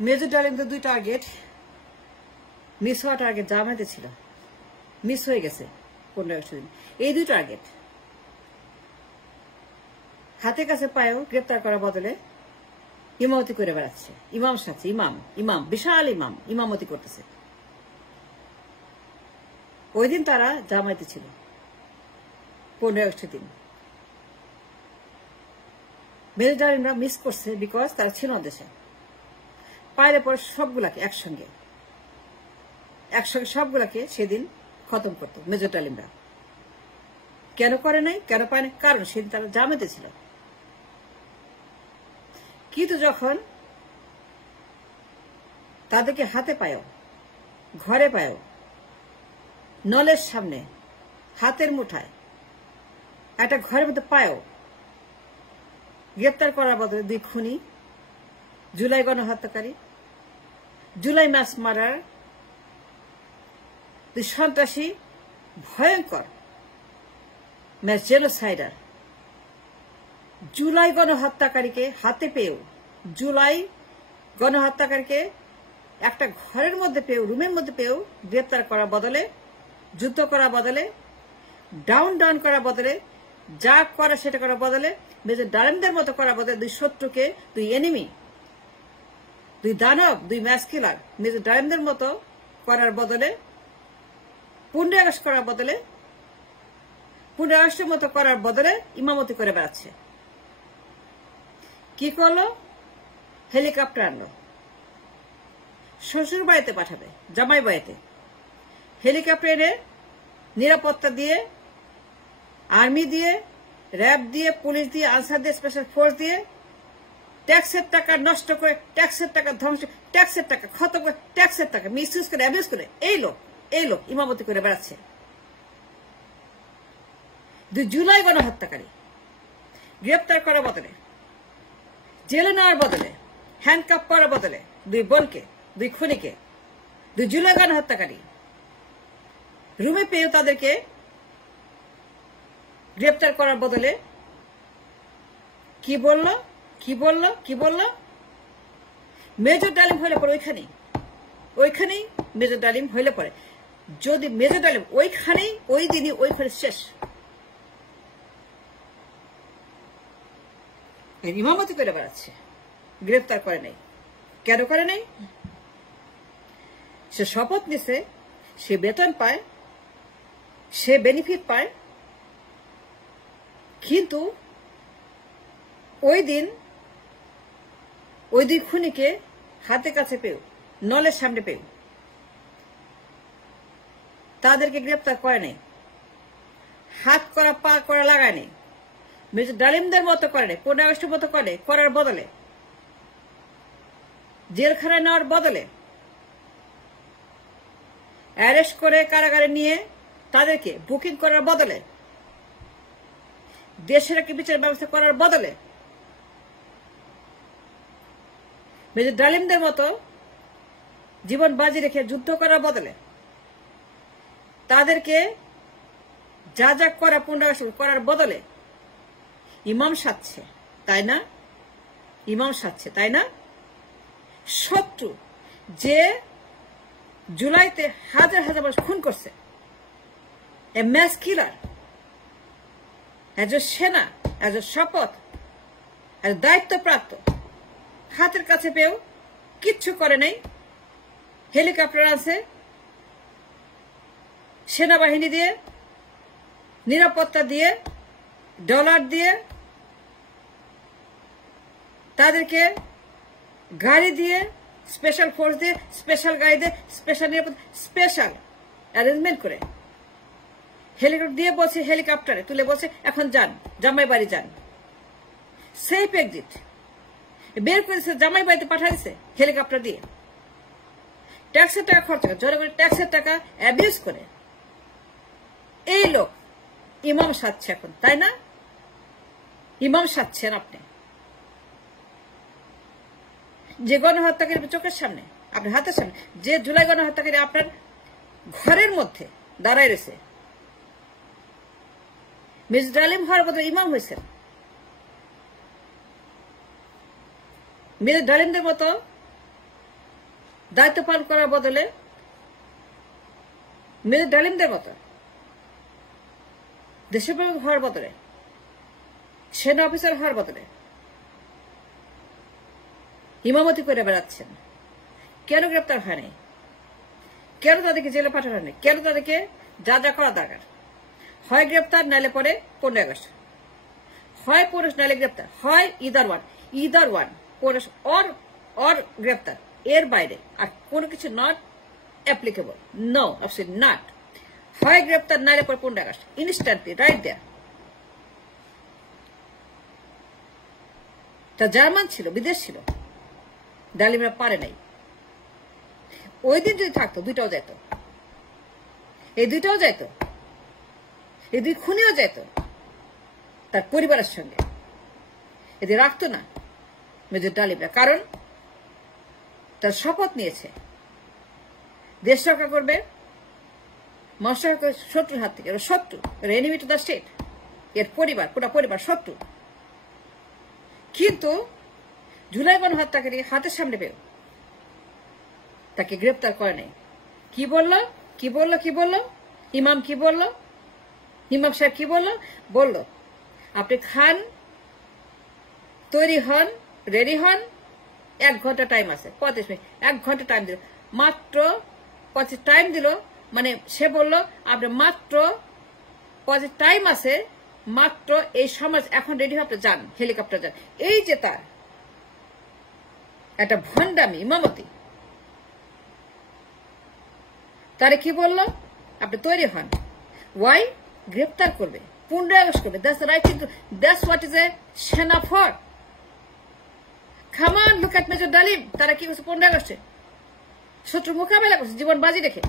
Major ডালিমদের 2 target miss হওয়া target জামায়াতে ছিল, miss হয়ে গেছে 15-100 দিন। এই 2 টার্গেট হাতে কাছে পায়েও গ্রেপ্তার করার বদলে ইমামতি করে বেড়াচ্ছে। ইমাম সাথে ইমাম বিশাল ইমামতি করতেছে। ওই দিন তারা জামায়াতে ছিল 15-100 দিন। মেজর ডালিমরা মিস করছে বিকজ তারা ছিল দেশে। পাইলে পরে সবগুলাকে একসঙ্গে সবগুলাকে সেদিন খতম করতো মেজর ডালিমরা। কেন করে নাই, কেন পায় না? কারণ সেদিন তারা জামায়াতে ছিল। কিন্তু যখন তাদেরকে হাতে পায়ও, ঘরে পায়ও, নলের সামনে, হাতের মুঠায়, একটা ঘরের মধ্যে পায়ও গ্রেপ্তার করার বদলে 2 খুনি, জুলাই গণহত্যাকারী, জুলাই মাস মার্ডার, 2 সন্ত্রাসী, ভয়ঙ্কর ম্যাচ জেনোসাইডার, জুলাই গণহত্যাকারীকে হাতে পেয়েও, জুলাই গণহত্যাকারীকে একটা ঘরের মধ্যে পেয়েও, রুমের মধ্যে পেয়েও গ্রেপ্তার করার বদলে, যুদ্ধ করার বদলে, ডাউন করার বদলে, যা করা সেটা করার বদলে, মেজর ডালিমদের মতো করার বদলে 2 শত্রুকে, 2 এনিমি, 2 দানব, 2 ম্যাচ কিলার মেজর ডালিমদের মতো করার বদলে, 15 আগস্ট করার বদলে, 15 আগস্টের মতো করার বদলে ইমামতি করে বেড়াচ্ছে। কি করলো? হেলিকপ্টার আনলো, শ্বশুর বাড়িতে পাঠাবে, জামাই বাড়িতে। হেলিকপ্টারে নিরাপত্তা দিয়ে, আর্মি দিয়ে, র্যাব দিয়ে, পুলিশ দিয়ে, আনসার দিয়ে, স্পেশাল ফোর্স দিয়ে, ট্যাক্সের টাকা নষ্ট করে, ট্যাক্সের টাকা ধ্বংস, ট্যাক্সের টাকা খতম করে, ট্যাক্সের টাকা মিসইউজ করে, অ্যাবিউজ করে এই লোক ইমামতি করে বেড়াচ্ছে। 2 জুলাই গণহত্যাকারী গ্রেপ্তার করার বদলে, জেলে নেওয়ার বদলে, হ্যান্ডকাপ করার বদলে, 2 বোনকে, 2 খুনিকে, 2 জুলাই গণহত্যাকারী রুমে পেয়েও তাদেরকে গ্রেপ্তার করার বদলে কি বলল? মেজর ডালিম হইলে পরে ওইখানেই মেজর ডালিম হইলে পরে, যদি মেজর ডালিম ওইখানেই, ওই দিনই ওইখানে শেষ। ইমামতি করে বেড়াচ্ছে, গ্রেপ্তার করে নাই। কেন করে নাই? সে শপথ নিছে, সে বেতন পায়, সে বেনিফিট পায়, কিন্তু ওই দিন ওই 2 খুনিকে হাতে কাছে পেও, নলের সামনে পেও, তাদেরকে গ্রেপ্তার করে নাই, হাত করা পা করা লাগায় নাই। মেজর ডালিমদের মতো করে নাই, 15 আগস্টের মতো করার বদলে, জেলখানায় নেওয়ার বদলে, অ্যারেস্ট করে কারাগারে নিয়ে তাদেরকে বুকিং করার বদলে, দেশের একটা বিচার ব্যবস্থা করার বদলে, মেজর ডালিমদের মতো জীবন বাজি রেখে যুদ্ধ করার বদলে, তাদেরকে যা করা 15 আগস্ট করার বদলে ইমাম সাজছে, তাই না? শত্রু যে জুলাইতে হাজার মানুষ খুন করছে, এ ম্যাচ কিলার, এজ সেনা, এজ শপথ, এজ দায়িত্বপ্রাপ্ত, হাতের কাছে পেয়েও কিচ্ছু করে নাই। হেলিকপ্টার আছে, সেনাবাহিনী দিয়ে, নিরাপত্তা দিয়ে, ডলার দিয়ে, তাদেরকে গাড়ি দিয়ে, স্পেশাল ফোর্স দিয়ে, স্পেশাল গাড়ি দিয়ে, স্পেশাল নিরাপত্তা, স্পেশাল অ্যারেঞ্জমেন্ট করে হেলিকপ্টার দিয়ে বলছে, হেলিকপ্টারে তুলে বলছে এখন যান, জামাই বাড়ি যান, সেফ এক্সিট বের করেছে, জামাই বাড়িতে পাঠাইছে হেলিকপ্টার দিয়ে। ট্যাক্সের টাকা খরচ করে, জনগণের ট্যাক্সের টাকা অ্যাবিউজ করে এই লোক ইমাম সাজছে এখন, তাই না? ইমাম সাজছেন আপনি, যে গণহত্যাকারী চোখের সামনে, আপনার হাতের সামনে, যে জুলাই গণহত্যাকারী আপনার ঘরের মধ্যে দাঁড়ায় রয়েছে, মেজর ডালিম হওয়ার বদলে ইমাম হয়েছেন। মেজর ডালিমদের মতো দায়িত্ব পালন করার বদলে মেজর ডালিমদের মতো দেশপ্রেমিক হওয়ার বদলে সেনা অফিসার হওয়ার বদলে ইমামতি করে বেড়াচ্ছেন। কেন গ্রেপ্তার হয়নি? কেন তাদেরকে জেলে পাঠানো হয়নি? কেন তাদেরকে যা যা করা দরকার, হয় গ্রেপ্তার নাইলে পরে 15 আগস্ট, হয় পুরুষ নাইলে গ্রেপ্তার, হয় ইদার ওয়ান পুরুষ অর গ্রেপ্তার, এর বাইরে আর কোনো কিছু নট অ্যাপ্লিকেবল। নো, অবশ্যই নট। হয় গ্রেপ্তার নাইলে পরে 15 আগস্ট, ইনস্ট্যান্টলি, রাইট দেয়ার। তা জার্মান ছিল, বিদেশ ছিল, ডালিমরা পারে নাই। ওই দিন যদি থাকতো দুইটাও যেত, এই দুইটাও যেত, এই দুই খুনিও যেত তার পরিবারের সঙ্গে। এদের রাখতো না মেজর ডালিমরা, কারণ তার শপথ নিয়েছে দেশ রক্ষা করবে, মশা শত্রুর হাত থেকে। শত্রু, এনিমি টু দ্য স্টেট, এর পরিবার, পুরো পরিবার শত্রু। কিন্তু জুলাই গণহত্যাকারী হাতের সামনে পেও তাকে গ্রেপ্তার করে নাই। কি বলল? ইমাম কি বলল? ইমাম সাহেব কি বলল? বলল আপনি খান, তৈরি হন, রেডি হন, 1 ঘন্টা টাইম আছে, 35 মিনিট, 1 ঘন্টা টাইম দিল, মাত্র 25 টাইম দিল। মানে সে বলল আপনি মাত্র 25 টাইম আছে, মাত্র এই সমাজ এখন রেডি হয়ে আপনি যান, হেলিকপ্টার যান। এই যে তার একটা ভণ্ডামি, ইমামতি। তারে কি বলল? আপনি তৈরি হন। ওয়াই? গ্রেপ্তার করবে, 15 আগস্ট করবে। That's the right thing to, that's what is a সেনা for. Come on, look at Major Dalim. তারা কি করছে 15 আগস্টে? শত্রু মোকাবেলা করছে জীবন বাজি রেখে,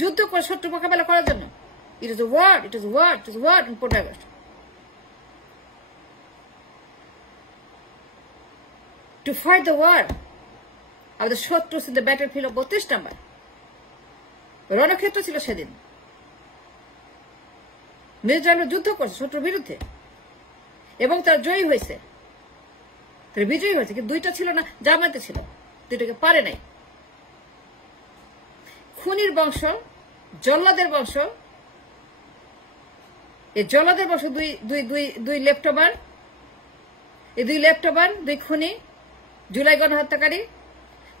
যুদ্ধ করে শত্রু মোকাবেলা করার জন্য। It is a word in 15 August. To fight the war of the শত্রুস in the battlefield of 32 নম্বর রণক্ষেত্র ছিল সেদিন। মেজর ডালিম যুদ্ধ করছে শত্রুর বিরুদ্ধে এবং তার জয়ী হয়েছে, তার বিজয়ী হয়েছে। কিন্তু দুইটা ছিল না, জামায়াতে ছিল, দুইটাকে পারে নাই। খুনির বংশ, জল্লাদের বংশ, এই জল্লাদের বংশ দুই লেফটোভার, এই দুই লেফটোভার, দুই খুনি, জুলাই গণহত্যাকারী,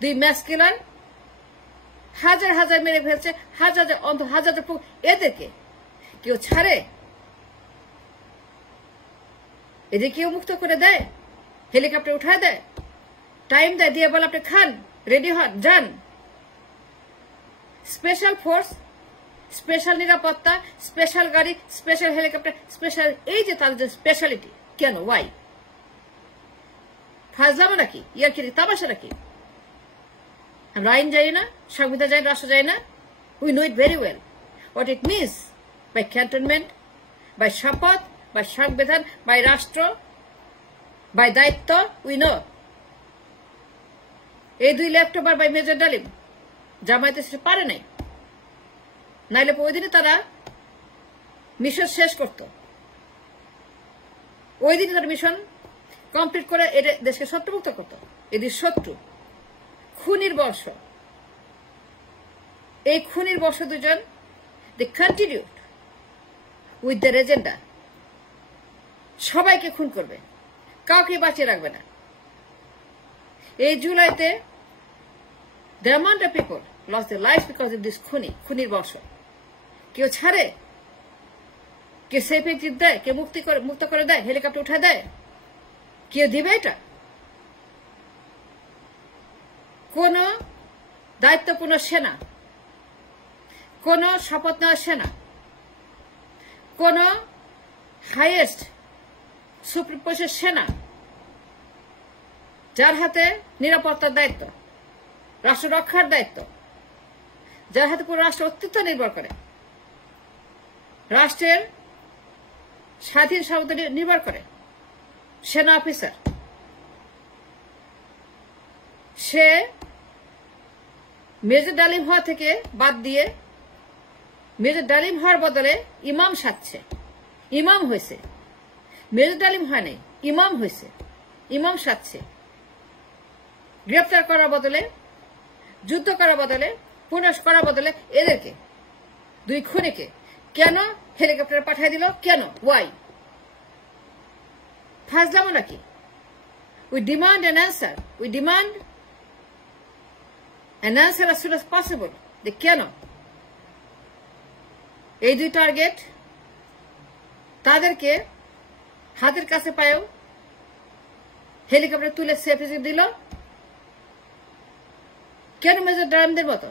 2 ম্যাস কিলার, হাজার হাজার মেরে ফেলছে, হাজার হাজার। এদেরকে কেউ ছাড়ে? এদের কেউ মুক্ত করে দেয়? হেলিকপ্টার উঠায় দেয়, টাইম দেয়, দিয়ে বলে আপনি খান, রেডি হন, যান। স্পেশাল ফোর্স, স্পেশাল নিরাপত্তা, স্পেশাল গাড়ি, স্পেশাল হেলিকপ্টার, স্পেশাল, এই যে তাদের যে স্পেশালিটি। কেন? ওয়াই? ফাজলামো নাকি? ইয়ার কি তামাশা নাকি? আমরা আইন জানি না, সংবিধান জানি, রাষ্ট্র জানি না? We know it very well what it means by cantonment, by শপথ, বাই সংবিধান, বাই রাষ্ট্র, বাই দায়িত্ব। We know. এই 2 লেফটোভার বাই মেজর ডালিম জামায়াতে সেটা পারে নাই, নাইলে ওই দিনে তারা মিশন শেষ করত। ওই দিনে তারা মিশন কমপ্লিট করে এটা দেশকে শত্রুমুক্ত করত। এদের শত্রু, খুনির বংশ। এই খুনির বংশ দুজন, দে কন্টিনিউড উইথ দ্য এজেন্ডা। সবাইকে খুন করবে, কাউকে বাঁচিয়ে রাখবে না। এই জুলাইতে the amount of people lost their lives because of this খুনির বংশ। কেউ ছাড়ে? কেউ সেফ এক্সিট দেয়? কেউ মুক্ত করে দেয়? হেলিকপ্টার উঠায় দেয়? কেউ দিবে এটা? কোন দায়িত্বপূর্ণ সেনা, কোন শপথ নেওয়া সেনা, কোন হাইয়েস্ট সুপ্রিম কোর্টের সেনা, যার হাতে নিরাপত্তার দায়িত্ব, রাষ্ট্র রক্ষার দায়িত্ব, যার হাতে পুরো রাষ্ট্র অস্তিত্ব নির্ভর করে, রাষ্ট্রের স্বাধীন সার্বভৌমত্ব নির্ভর করে, সেনা অফিসার, সে মেজর ডালিম হওয়া থেকে বাদ দিয়ে মেজর ডালিম হওয়ার বদলে ইমাম সাজছে, ইমাম হয়েছে। মেজর ডালিম হয় নাই, ইমাম হয়েছে, ইমাম সাজছে। গ্রেপ্তার করার বদলে, যুদ্ধ করার বদলে, পুনশ করার বদলে এদেরকে, দুই খুনিকে কেন হেলিকপ্টারে পাঠিয়ে দিল? কেন? ওয়াই? ফাজলামো নাকি? We demand an answer. We demand an answer as soon as possible। যে কেন এই দুই টার্গেট তাদেরকে হাতের কাছে পায়েও হেলিকপ্টার তুলে সেফে দিল? কেন মেজর ডালামদের মতো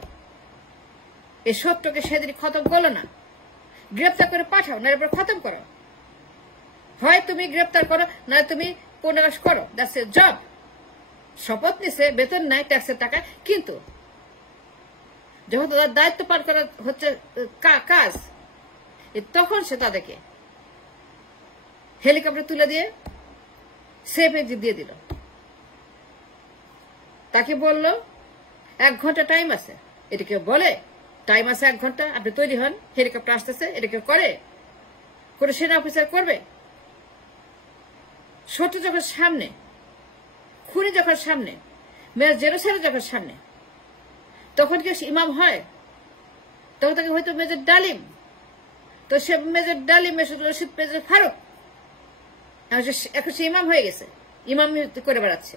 এই সবটাকে সেদিন খতম করলো না? গ্রেপ্তার করে পাঠাও, না এরপর খতম করো। হয় তুমি গ্রেপ্তার করো, না তুমি পুনরাস করো। That's a job. শপথ নিছে, বেতন নাই, ট্যাক্সের টাকা, কিন্তু যখন তাদের দায়িত্ব পালন করা হচ্ছে কাজ, তখন সে তাদেরকে হেলিকপ্টার তুলে দিয়ে সেফ এক্সিট দিয়ে দিল। তাকে বলল 1 ঘন্টা টাইম আছে। এটা কেউ বলে টাইম আছে 1 ঘন্টা? আপনি তৈরি হন, হেলিকপ্টার আসতেছে। এটা কেউ করে? কোন সেনা অফিসার করবে? সত্য যখন সামনে, খুনি যখন সামনে, মেয়র জেরুসালেম যখন সামনে, তখন কি ইমাম হয়? তখন তাকে হয়তো মেজর ডালিম। তো সে মেজর ডালিম, মেজর রশিদ, মেজর ফারুক, এখন সে ইমাম হয়ে গেছে, ইমাম করে বেড়াচ্ছে।